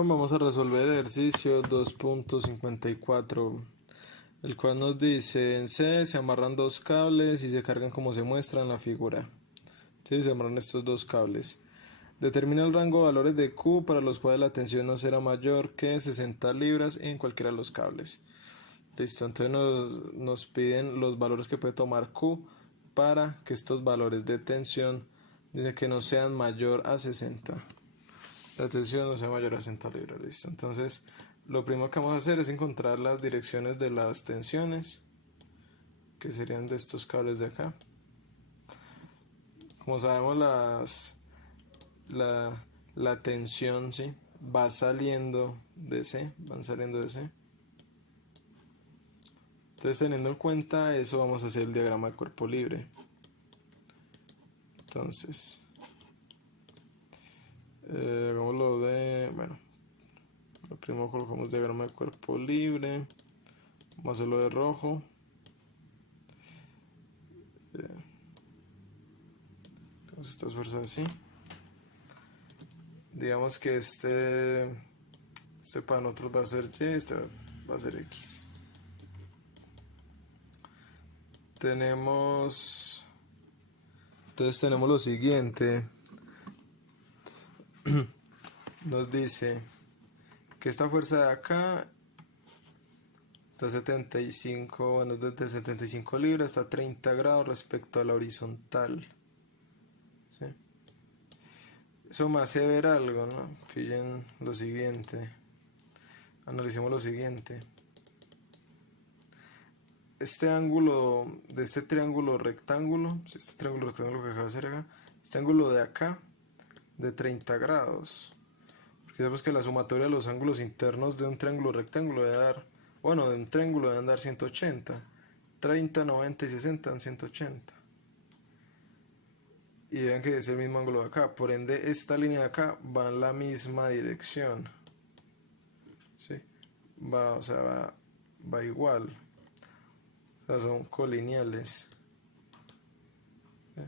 Vamos a resolver el ejercicio 2.54, el cual nos dice: en C se amarran dos cables y se cargan como se muestra en la figura. Sí, se amarran estos dos cables. Determina el rango de valores de Q para los cuales la tensión no será mayor que 60 libras en cualquiera de los cables. Listo, entonces nos piden los valores que puede tomar Q para que estos valores de tensión dice que no sean mayor a 60. La tensión no sea mayor a 60 libras. Listo. Entonces, lo primero que vamos a hacer es encontrar las direcciones de las tensiones, que serían de estos cables de acá. Como sabemos, la tensión, ¿sí?, va saliendo de C, van saliendo de C. Entonces, teniendo en cuenta eso, vamos a hacer el diagrama de cuerpo libre. Entonces, hagámoslo de, bueno, lo primero colocamos diagrama de cuerpo libre. Vamos a hacerlo de rojo. Entonces estas fuerzas así. Digamos que este para nosotros va a ser Y, este va a ser X. Entonces tenemos lo siguiente. Nos dice que esta fuerza de acá está 75, bueno, es desde 75 libras hasta 30 grados respecto a la horizontal. ¿Sí? Eso me hace ver algo, ¿no? Pillen lo siguiente. Analicemos lo siguiente. Este ángulo de este triángulo rectángulo, este triángulo rectángulo que acaba de hacer acá, este ángulo de acá, de 30 grados. Porque sabemos que la sumatoria de los ángulos internos de un triángulo rectángulo debe dar, bueno, de un triángulo deben dar 180. 30, 90 y 60 dan 180. Y vean que es el mismo ángulo de acá. Por ende, esta línea de acá va en la misma dirección. ¿Sí? O sea, va igual. O sea, son colineales. ¿Sí?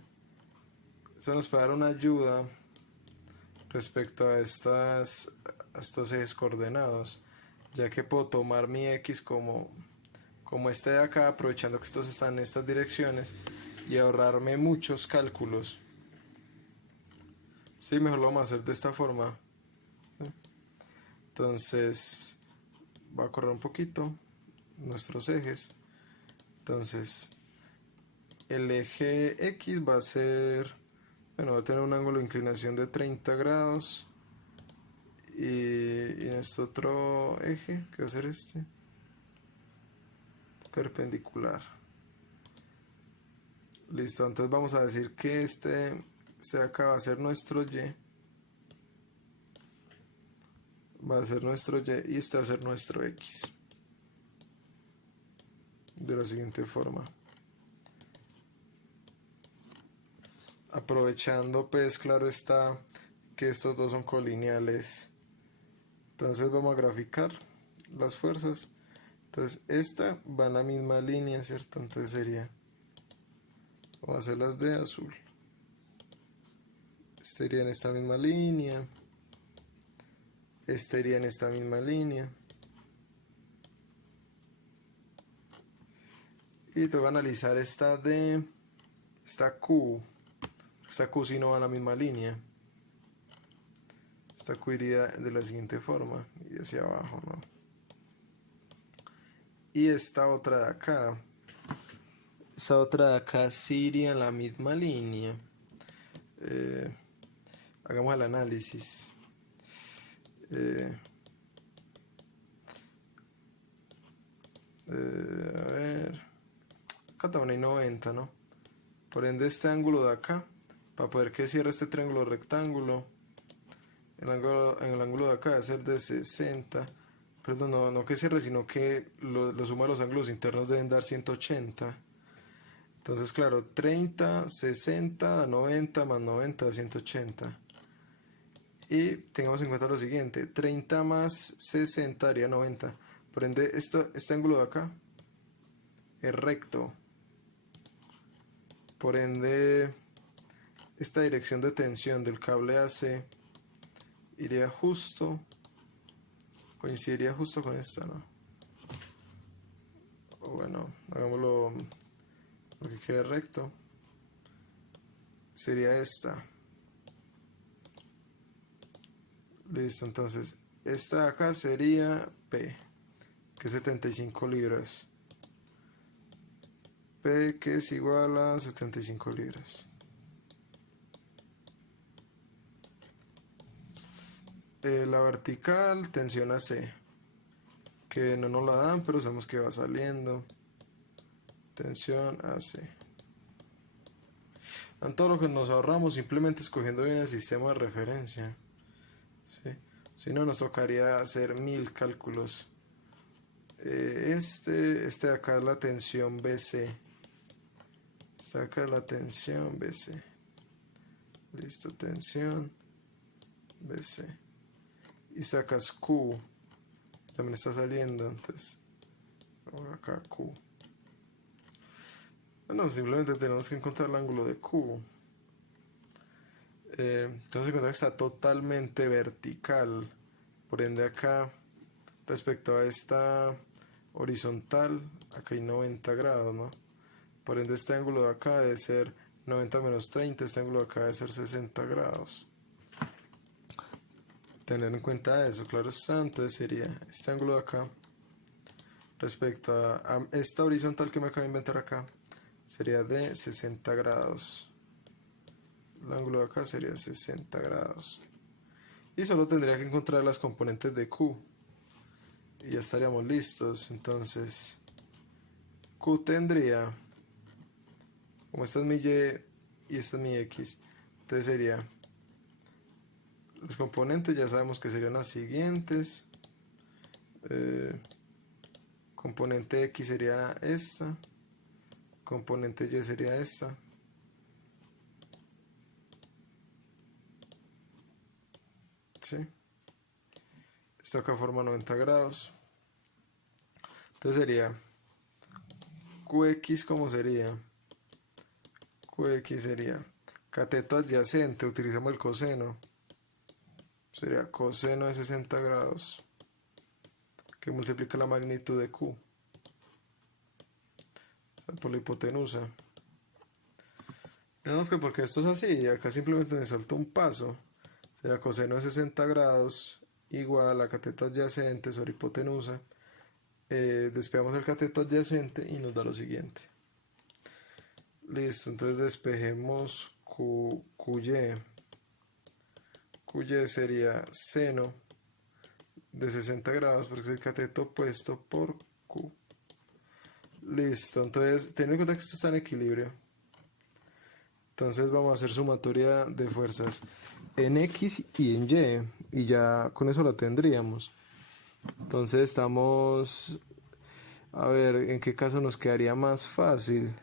Eso nos puede dar una ayuda respecto a estos ejes coordenados, ya que puedo tomar mi X como este de acá, aprovechando que estos están en estas direcciones, y ahorrarme muchos cálculos. Sí, mejor lo vamos a hacer de esta forma. ¿Sí? Entonces, va a correr un poquito nuestros ejes. Entonces, el eje X va a ser, bueno, va a tener un ángulo de inclinación de 30 grados. Y nuestro otro eje, que va a ser este, perpendicular. Listo, entonces vamos a decir que este de acá va a ser nuestro Y. Va a ser nuestro Y y este va a ser nuestro X. De la siguiente forma. Aprovechando, pues claro está que estos dos son colineales. Entonces vamos a graficar las fuerzas. Entonces esta va en la misma línea, ¿cierto? Entonces sería, vamos a hacerlas de azul. Este iría en esta misma línea. Este iría en esta misma línea. Y te voy a analizar esta Q. Esta Q si no va en la misma línea. Esta Q iría de la siguiente forma. Y hacia abajo, ¿no? Y esta otra de acá. Esta otra de acá sí iría en la misma línea. Hagamos el análisis. A ver. Acá también hay 90, ¿no? Por ende, este ángulo de acá, para poder que cierre este triángulo rectángulo, en el ángulo de acá debe ser de 60. Perdón, no que cierre, sino que lo suma de los ángulos internos deben dar 180. Entonces, claro, 30, 60, 90 más 90, 180. Y tengamos en cuenta lo siguiente: 30 más 60 daría 90. Por ende, este ángulo de acá es recto. Por ende, esta dirección de tensión del cable AC iría justo coincidiría justo con esta, ¿no? O bueno, hagámoslo lo que quede recto. Sería esta. Listo, entonces esta de acá sería P, que es 75 libras. P que es igual a 75 libras. La vertical, tensión AC, que no nos la dan, pero sabemos que va saliendo. Tensión AC. En todo lo que nos ahorramos simplemente escogiendo bien el sistema de referencia. ¿Sí? Si no, nos tocaría hacer 1000 cálculos. Este de acá es la tensión BC. Esta acá es la tensión BC. Listo, tensión BC. Y esta acá es Q. También está saliendo, entonces acá Q. Bueno, simplemente tenemos que encontrar el ángulo de Q. Tenemos en cuenta que está totalmente vertical. Por ende acá, respecto a esta horizontal, acá hay 90 grados, ¿no? Por ende este ángulo de acá debe ser 90 menos 30, este ángulo de acá debe ser 60 grados. Tener en cuenta eso, claro está, entonces sería este ángulo de acá respecto a esta horizontal que me acabo de inventar acá, sería de 60 grados. El ángulo de acá sería 60 grados. Y solo tendría que encontrar las componentes de Q. Y ya estaríamos listos. Entonces, Q tendría, como esta es mi Y y esta es mi X, entonces sería, los componentes ya sabemos que serían las siguientes. Componente X sería esta. Componente Y sería esta. ¿Sí? Esto acá forma 90 grados. Entonces sería QX, ¿cómo sería? QX sería cateto adyacente, utilizamos el coseno. Sería coseno de 60 grados, que multiplica la magnitud de Q, o sea, por la hipotenusa. Tenemos que, porque esto es así, acá simplemente me saltó un paso. Será coseno de 60 grados igual a cateto adyacente sobre hipotenusa. Despejamos el cateto adyacente y nos da lo siguiente. Listo, entonces despejemos QY. QY sería seno de 60 grados porque es el cateto opuesto por Q. Listo, entonces teniendo en cuenta que esto está en equilibrio, entonces vamos a hacer sumatoria de fuerzas en X y en Y, y ya con eso la tendríamos. Entonces estamos, a ver, ¿en qué caso nos quedaría más fácil?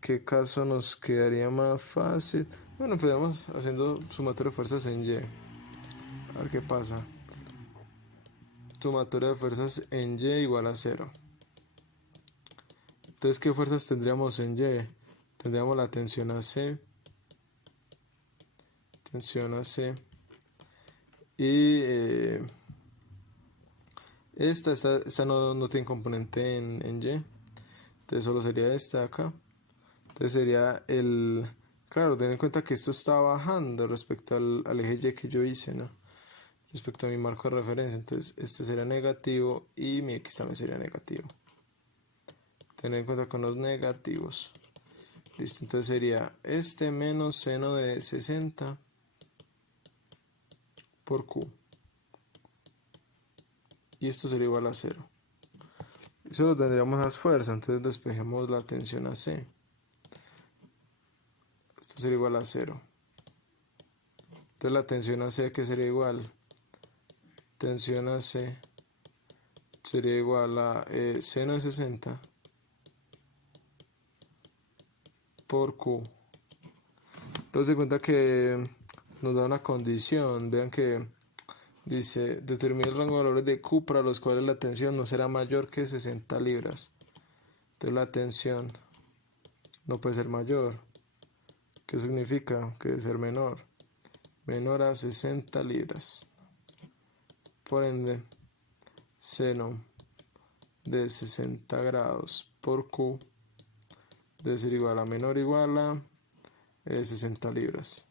¿Qué caso nos quedaría más fácil? Bueno, empezamos haciendo sumatoria de fuerzas en Y. A ver qué pasa. Sumatoria de fuerzas en Y igual a 0. Entonces, ¿qué fuerzas tendríamos en Y? Tendríamos la tensión AC. Tensión AC. Y esta no tiene componente en Y. Entonces solo sería esta acá. Entonces sería el... Claro, ten en cuenta que esto está bajando respecto al eje Y que yo hice, ¿no? Respecto a mi marco de referencia. Entonces este sería negativo y mi X también sería negativo. Tener en cuenta con los negativos. Listo, entonces sería este menos seno de 60 por Q. Y esto sería igual a 0. Y solo tendríamos las fuerzas, entonces despejemos la tensión AC. Esto sería igual a 0. Entonces la tensión AC, ¿qué sería igual? Tensión AC sería igual a seno de 60 por Q. Entonces se cuenta que nos da una condición. Vean que dice, determina el rango de valores de Q para los cuales la tensión no será mayor que 60 libras. Entonces la tensión no puede ser mayor. ¿Qué significa? Que debe ser menor. Menor a 60 libras. Por ende, seno de 60 grados por Q debe ser igual a menor o igual a 60 libras.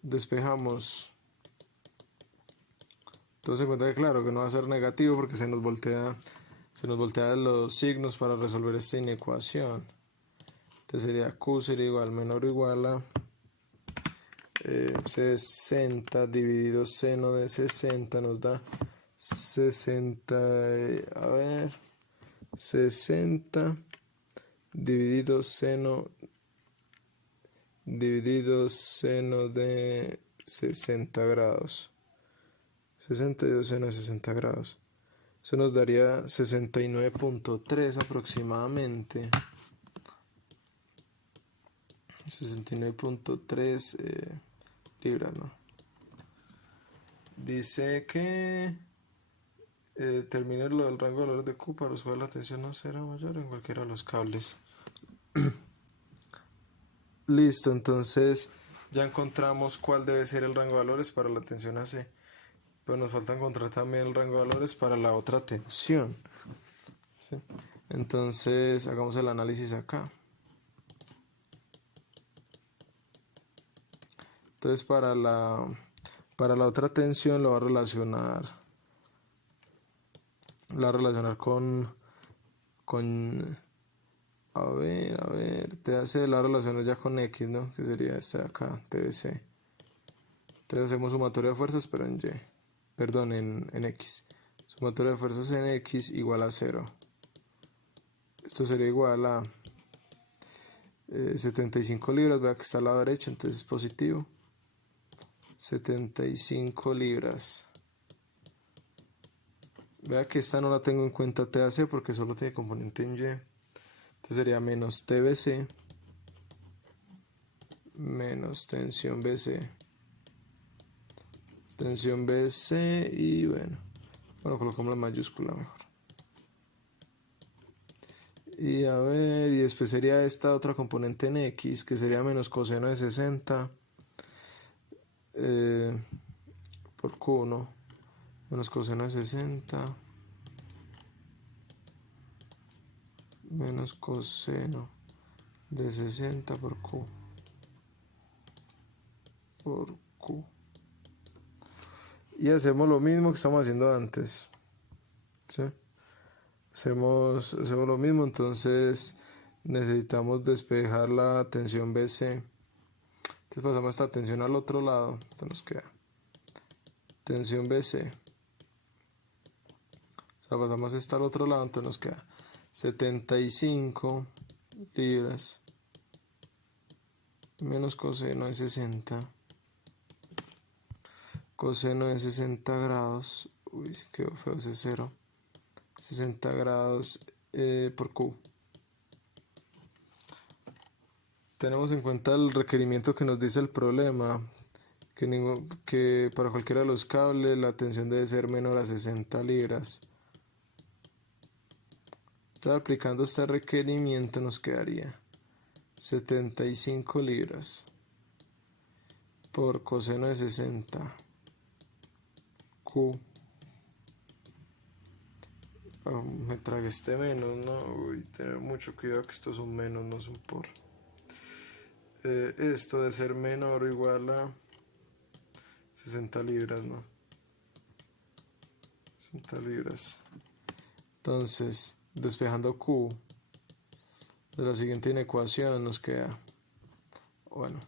Despejamos. Entonces se cuenta que claro que no va a ser negativo porque se nos voltean los signos para resolver esta inecuación. Entonces sería Q sería igual menor o igual a 60 dividido seno de 60 nos da 60, 60 dividido seno de 60 grados. 60 dividido seno de 60 grados. Eso nos daría 69.3 aproximadamente. 69.3 libras, ¿no? Dice que termine lo del rango de valores de Q para los cuales la tensión no será mayor en cualquiera de los cables. Listo, entonces ya encontramos cuál debe ser el rango de valores para la tensión AC. Pero nos falta encontrar también el rango de valores para la otra tensión. ¿Sí? Entonces hagamos el análisis acá. Entonces para la otra tensión lo va a relacionar con a ver, TAC la relacionar ya con X, ¿no? Que sería esta de acá, TBC. Entonces hacemos sumatoria de fuerzas, pero en Y. Perdón, en X. Sumatoria de fuerzas en X igual a 0. Esto sería igual a 75 libras. Vea que está al lado derecho, entonces es positivo. 75 libras. Vea que esta no la tengo en cuenta TAC porque solo tiene componente en Y. Entonces sería menos TBC menos tensión BC. Tensión BC y bueno, colocamos la mayúscula mejor. Y a ver, y después sería esta otra componente en X, que sería menos coseno de 60 por Q, ¿no? Menos coseno de 60 menos coseno de 60 por Q. Y hacemos lo mismo que estamos haciendo antes. ¿Sí? Hacemos lo mismo, entonces necesitamos despejar la tensión BC. Entonces pasamos esta tensión al otro lado, entonces nos queda tensión BC. O sea, pasamos esta al otro lado, entonces nos queda 75 libras menos coseno de 60. Coseno de 60 grados. Uy, quedó feo ese 0. 60 grados por Q. Tenemos en cuenta el requerimiento que nos dice el problema, que para cualquiera de los cables la tensión debe ser menor a 60 libras. Entonces, aplicando este requerimiento nos quedaría 75 libras por coseno de 60 Q. Me tragué este menos, ¿no? Uy, tener mucho cuidado que estos son menos, no son por. Esto debe ser menor o igual a 60 libras, ¿no? 60 libras. Entonces, despejando Q de la siguiente inecuación nos queda, bueno,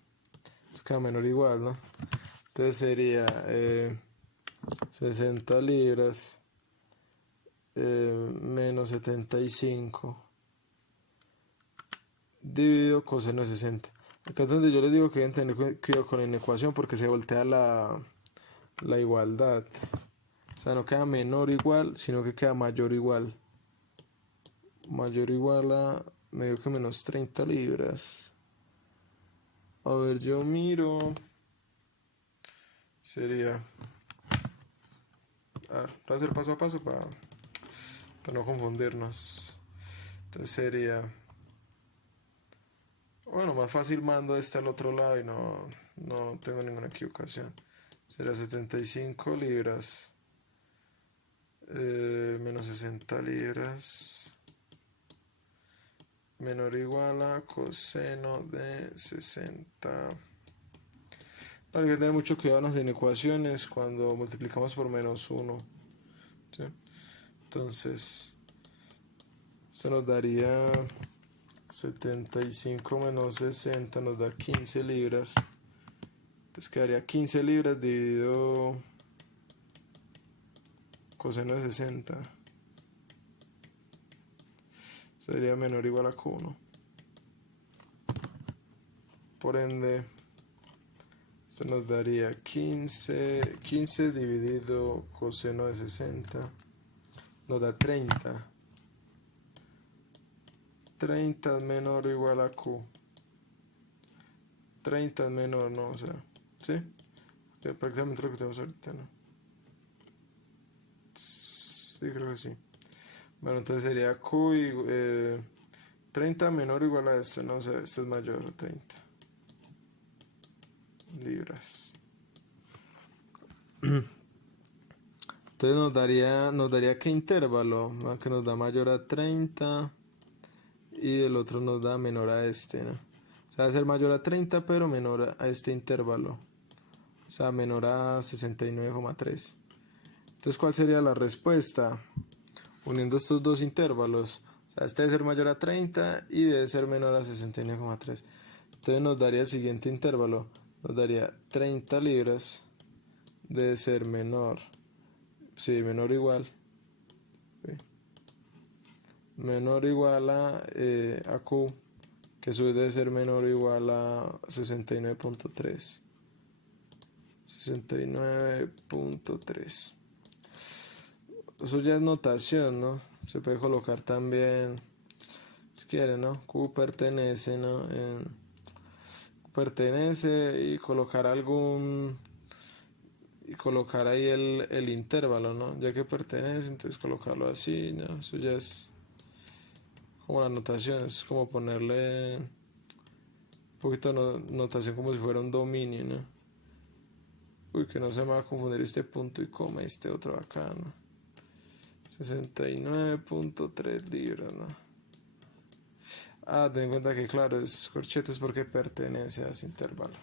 esto queda menor o igual, ¿no? Entonces sería 60 libras menos 75 dividido coseno de 60. Acá es donde yo les digo que deben tener cuidado con la inecuación porque se voltea la igualdad. O sea, no queda menor o igual, sino que queda mayor o igual. Mayor o igual a medio que menos 30 libras. A ver, yo miro. Sería. A ver, voy a hacer paso a paso para no confundirnos. Entonces sería. Bueno, más fácil mando este al otro lado y no tengo ninguna equivocación. será 75 libras menos 60 libras menor o igual a coseno de 60. Hay que tener mucho cuidado en ecuaciones cuando multiplicamos por menos 1. ¿Sí? Entonces, se nos daría 75 menos 60, nos da 15 libras. Entonces quedaría 15 libras dividido coseno de 60. Sería menor o igual a Q1. Por ende, se nos daría 15 dividido coseno de 60. Nos da 30. 30 es menor o igual a Q. 30 es menor, ¿no? O sea, ¿sí? Prácticamente lo que tenemos ahorita, ¿no? Sí, creo que sí. Bueno, entonces sería Q y 30 menor o igual a este, no sé, este es mayor a 30 libras. Entonces nos daría ¿qué intervalo? Que nos da mayor a 30 y del otro nos da menor a este, ¿no? O sea, va a ser mayor a 30 pero menor a este intervalo. O sea, menor a 69,3. Entonces, ¿cuál sería la respuesta? Uniendo estos dos intervalos. O sea, este debe ser mayor a 30 y debe ser menor a 69,3. Entonces nos daría el siguiente intervalo. Nos daría 30 libras debe ser menor. Sí, menor o igual. Sí. Menor o igual a Q, que su debe ser menor o igual a 69.3. 69.3. Eso ya es notación, ¿no? Se puede colocar también, si quiere, ¿no? Q pertenece, ¿no? Pertenece y colocar y colocar ahí el intervalo, ¿no? Ya que pertenece, entonces colocarlo así, ¿no? Eso ya es como la notación, es como ponerle un poquito de notación como si fuera un dominio, ¿no? Uy, que no se me va a confundir este punto y coma y este otro acá, ¿no? 69.3 libras, ¿no? Ten en cuenta que claro, es corchetes porque pertenece a ese intervalo.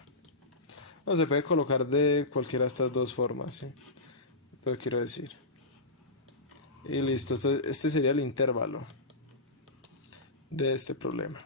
No, se puede colocar de cualquiera de estas dos formas, ¿sí? Pero quiero decir. Y listo, este sería el intervalo de este problema.